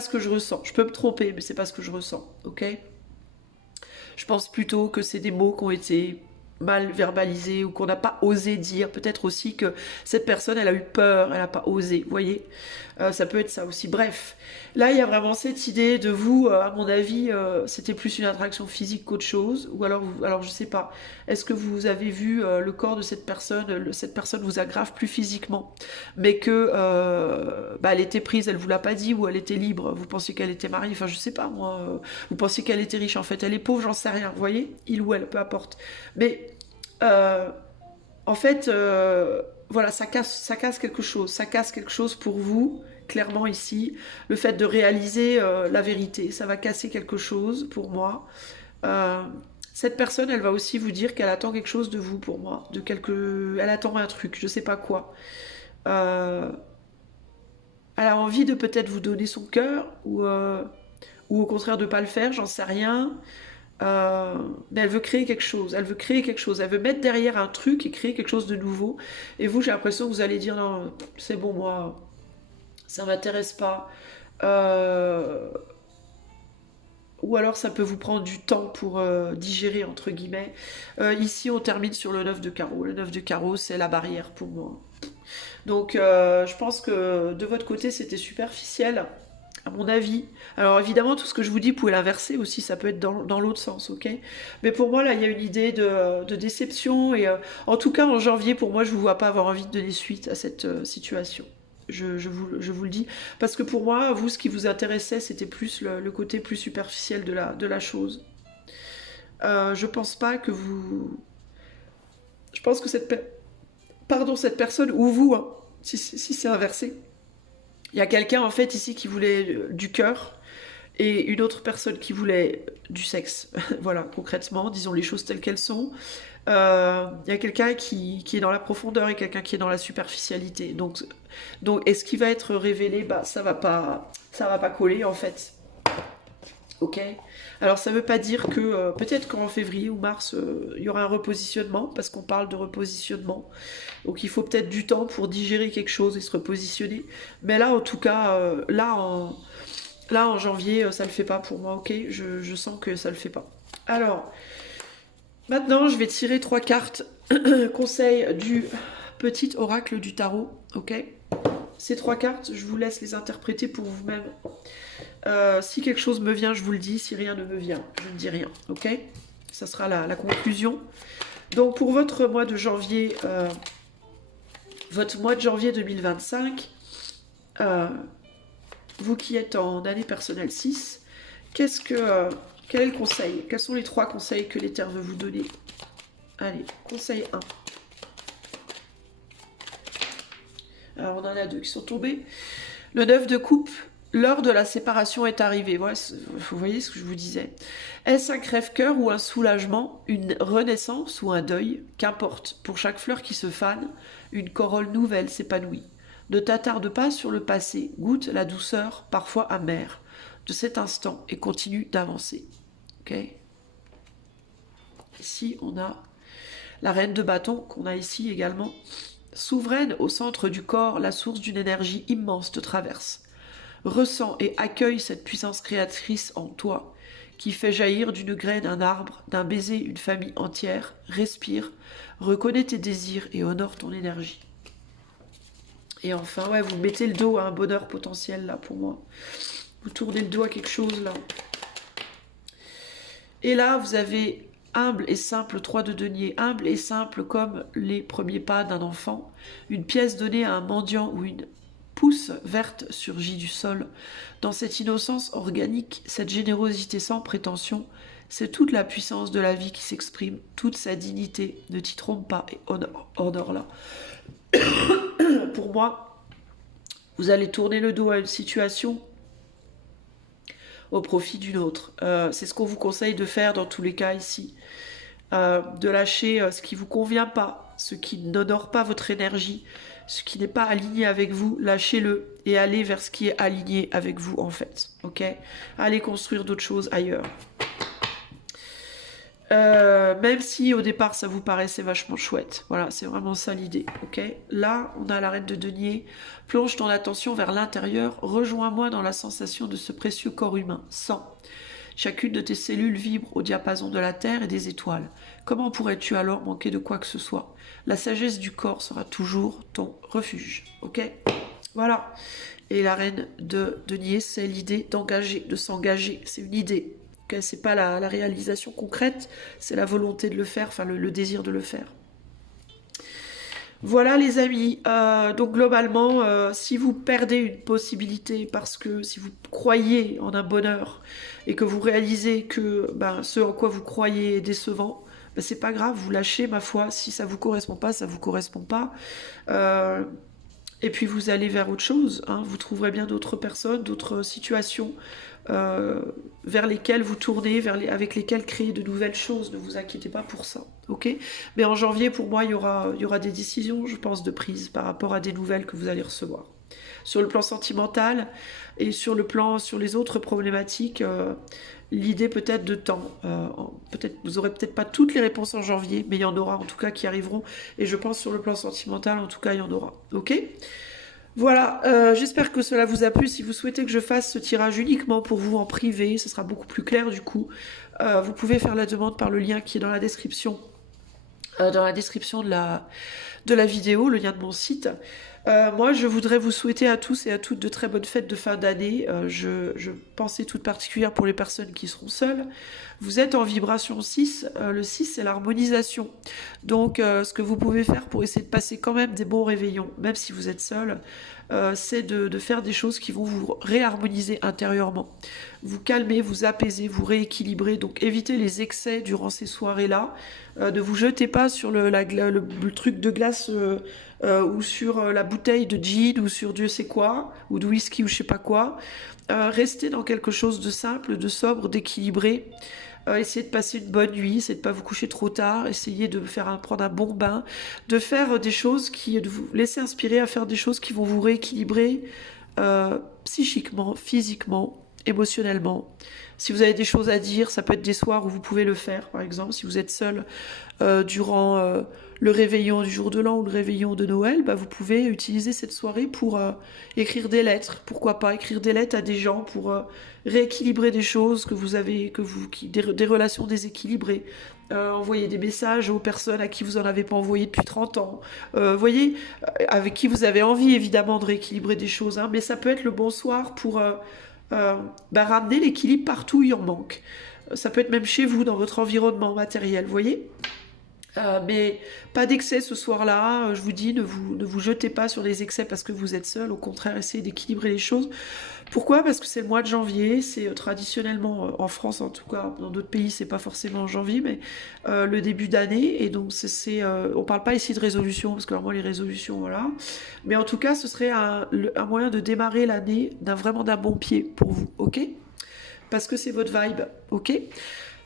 ce que je ressens. Je peux me tromper, mais c'est pas ce que je ressens. Ok? Je pense plutôt que c'est des mots qui ont été mal verbalisés, ou qu'on n'a pas osé dire. Peut-être aussi que cette personne, elle a eu peur, elle n'a pas osé. Vous voyez, ça peut être ça aussi. Bref, là, il y a vraiment cette idée de vous, à mon avis, c'était plus une attraction physique qu'autre chose. Ou alors je sais pas. Est-ce que vous avez vu le corps de cette personne? Cette personne vous aggrave plus physiquement, mais que bah, elle était prise, elle vous l'a pas dit, ou elle était libre. Vous pensiez qu'elle était mariée. Enfin, je sais pas moi. Vous pensiez qu'elle était riche. En fait, elle est pauvre. J'en sais rien. Vous voyez, il ou elle, peu importe. Mais euh, en fait, voilà, ça casse quelque chose. Ça casse quelque chose pour vous, clairement ici. Le fait de réaliser la vérité, ça va casser quelque chose pour moi. Euh, cette personne, elle va aussi vous dire qu'elle attend quelque chose de vous pour moi. Elle attend un truc, je sais pas quoi. Euh, Elle a envie de peut-être vous donner son cœur, ou au contraire de pas le faire, j'en sais rien. mais elle veut créer quelque chose, elle veut créer quelque chose, elle veut mettre derrière un truc et créer quelque chose de nouveau. Et vous, j'ai l'impression que vous allez dire non, c'est bon, moi, ça m'intéresse pas. Euh, ou alors ça peut vous prendre du temps pour digérer, entre guillemets. Ici, on termine sur le 9 de carreau. Le 9 de carreau, c'est la barrière pour moi. Donc, je pense que de votre côté, c'était superficiel, à mon avis. Alors, évidemment, tout ce que je vous dis, vous pouvez l'inverser aussi, ça peut être dans l'autre sens, ok? Mais pour moi, là, il y a une idée de déception. Et en tout cas, en janvier, pour moi, je ne vous vois pas avoir envie de donner suite à cette situation. Je vous le dis. Parce que pour moi, vous, ce qui vous intéressait, c'était plus le côté plus superficiel de la chose. Je pense pas que vous... Je pense que cette personne, ou vous, hein, si c'est inversé, il y a quelqu'un en fait ici qui voulait du cœur et une autre personne qui voulait du sexe. Voilà, concrètement, disons les choses telles qu'elles sont. Il y a quelqu'un qui est dans la profondeur et quelqu'un qui est dans la superficialité. Donc et ce qui va être révélé, bah ça va pas coller en fait. Ok. Alors ça ne veut pas dire que peut-être qu'en février ou mars, il y aura un repositionnement, parce qu'on parle de repositionnement. Donc il faut peut-être du temps pour digérer quelque chose et se repositionner. Mais là, en tout cas, là en janvier, ça ne le fait pas pour moi, ok. Je sens que ça ne le fait pas. Alors, maintenant, je vais tirer 3 cartes. Conseil du petit oracle du tarot, ok. Ces 3 cartes, je vous laisse les interpréter pour vous-même. Si quelque chose me vient, je vous le dis. Si rien ne me vient, je ne dis rien. Ok. Ça sera la conclusion. Donc pour votre mois de janvier, 2025, vous qui êtes en année personnelle 6, quel est le conseil? Quels sont les 3 conseils que l'Éther veut vous donner? Allez, conseil 1. Alors on en a 2 qui sont tombés. Le 9 de coupe. L'heure de la séparation est arrivée. Voilà, vous voyez ce que je vous disais. Est-ce un crève-cœur ou un soulagement, une renaissance ou un deuil? Qu'importe. Pour chaque fleur qui se fane, une corolle nouvelle s'épanouit. Ne t'attarde pas sur le passé. Goûte la douceur, parfois amère, de cet instant et continue d'avancer. Ok. Ici, on a la reine de bâton qu'on a ici également. Souveraine au centre du corps, la source d'une énergie immense te traverse. Ressens et accueille cette puissance créatrice en toi, qui fait jaillir d'une graine un arbre, d'un baiser une famille entière. Respire, reconnais tes désirs et honore ton énergie. Et enfin, ouais, vous mettez le dos à un bonheur potentiel, là, pour moi. Vous tournez le dos à quelque chose, là. Et là, vous avez humble et simple 3 de denier. Humble et simple comme les premiers pas d'un enfant. Une pièce donnée à un mendiant ou une pousse verte surgit du sol. Dans cette innocence organique, cette générosité sans prétention, c'est toute la puissance de la vie qui s'exprime, toute sa dignité. Ne t'y trompe pas et honore-la. Pour moi, vous allez tourner le dos à une situation au profit d'une autre. C'est ce qu'on vous conseille de faire dans tous les cas ici. De lâcher ce qui ne vous convient pas, ce qui n'honore pas votre énergie, ce qui n'est pas aligné avec vous, lâchez-le et allez vers ce qui est aligné avec vous en fait. Ok. Allez construire d'autres choses ailleurs. Même si au départ ça vous paraissait vachement chouette. Voilà, c'est vraiment ça l'idée. Ok. Là, on a la reine de denier. Plonge ton attention vers l'intérieur. Rejoins-moi dans la sensation de ce précieux corps humain. Sens. Chacune de tes cellules vibre au diapason de la terre et des étoiles. Comment pourrais-tu alors manquer de quoi que ce soit? La sagesse du corps sera toujours ton refuge. Ok. Voilà. Et la reine de denier, c'est l'idée d'engager, de s'engager. C'est une idée. C'est pas la réalisation concrète, c'est la volonté de le faire, enfin le désir de le faire. Voilà les amis, donc globalement, si vous perdez une possibilité parce que si vous croyez en un bonheur et que vous réalisez que ce en quoi vous croyez est décevant, c'est pas grave, vous lâchez ma foi, si ça vous correspond pas, ça vous correspond pas. Et puis vous allez vers autre chose, hein. Vous trouverez bien d'autres personnes, d'autres situations vers lesquelles vous tournez, avec lesquelles créer de nouvelles choses. Ne vous inquiétez pas pour ça, ok? Mais en janvier, pour moi, il y aura des décisions, je pense, de prise par rapport à des nouvelles que vous allez recevoir. sur le plan sentimental et sur les autres problématiques, l'idée peut-être de temps. Peut-être, vous aurez peut-être pas toutes les réponses en janvier, mais il y en aura en tout cas qui arriveront. Et je pense sur le plan sentimental, en tout cas, il y en aura. Ok? Voilà, j'espère que cela vous a plu. Si vous souhaitez que je fasse ce tirage uniquement pour vous en privé, ce sera beaucoup plus clair du coup. Vous pouvez faire la demande par le lien qui est dans la description. De la vidéo, le lien de mon site. Moi, je voudrais vous souhaiter à tous et à toutes de très bonnes fêtes de fin d'année. Je pensais toute particulière pour les personnes qui seront seules. Vous êtes en vibration 6. Le 6, c'est l'harmonisation. Donc, ce que vous pouvez faire pour essayer de passer quand même des bons réveillons, même si vous êtes seul, c'est de faire des choses qui vont vous réharmoniser intérieurement. Vous calmer, vous apaiser, vous rééquilibrer. Donc, évitez les excès durant ces soirées-là. Ne vous jetez pas sur le truc de glace ou sur la bouteille de gin ou sur Dieu sait quoi, ou de whisky ou je sais pas quoi. Restez dans quelque chose de simple, de sobre, d'équilibré. Essayez de passer une bonne nuit, essayez de ne pas vous coucher trop tard, essayez de prendre un bon bain, de faire des choses de vous laisser inspirer à faire des choses qui vont vous rééquilibrer psychiquement, physiquement, émotionnellement. Si vous avez des choses à dire, ça peut être des soirs où vous pouvez le faire, par exemple. Si vous êtes seul durant le réveillon du jour de l'an ou le réveillon de Noël, bah, vous pouvez utiliser cette soirée pour écrire des lettres. Pourquoi pas écrire des lettres à des gens pour rééquilibrer des choses que vous avez, des relations déséquilibrées. Envoyer des messages aux personnes à qui vous n'en avez pas envoyé depuis 30 ans. Voyez, avec qui vous avez envie évidemment de rééquilibrer des choses, hein, mais ça peut être le bon soir pour ramener l'équilibre partout où il en manque. Ça peut être même chez vous, dans votre environnement matériel, vous voyez. Mais pas d'excès ce soir-là, je vous dis, ne vous jetez pas sur les excès parce que vous êtes seul, au contraire, essayez d'équilibrer les choses. Pourquoi? Parce que c'est le mois de janvier, c'est traditionnellement, en France en tout cas, dans d'autres pays c'est pas forcément en janvier, mais le début d'année, et donc on parle pas ici de résolution, parce que vraiment les résolutions, voilà, mais en tout cas ce serait un moyen de démarrer l'année vraiment d'un bon pied pour vous, ok? Parce que c'est votre vibe, ok?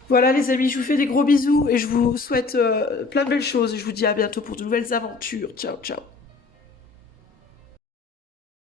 Voilà les amis, je vous fais des gros bisous et je vous souhaite plein de belles choses et je vous dis à bientôt pour de nouvelles aventures. Ciao, ciao.